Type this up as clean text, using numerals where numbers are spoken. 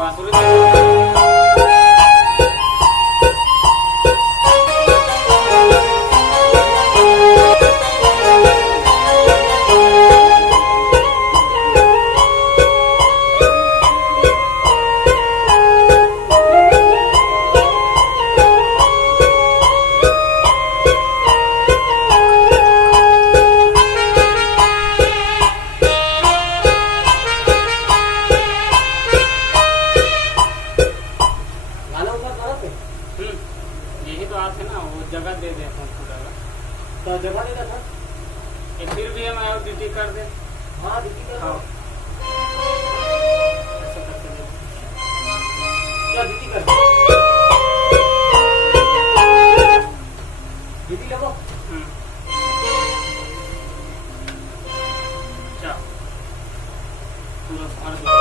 बांसुरी यही तो आते ना, वो जगह दे देता हूँ पूरा तो जगह नहीं था एक फिर भी हम और ड्यूटी कर दे। हाँ ड्यूटी कर हाँ। ऐसा करते हैं क्या ड्यूटी कर ड्यूटी लगो चल पूरा भर दो।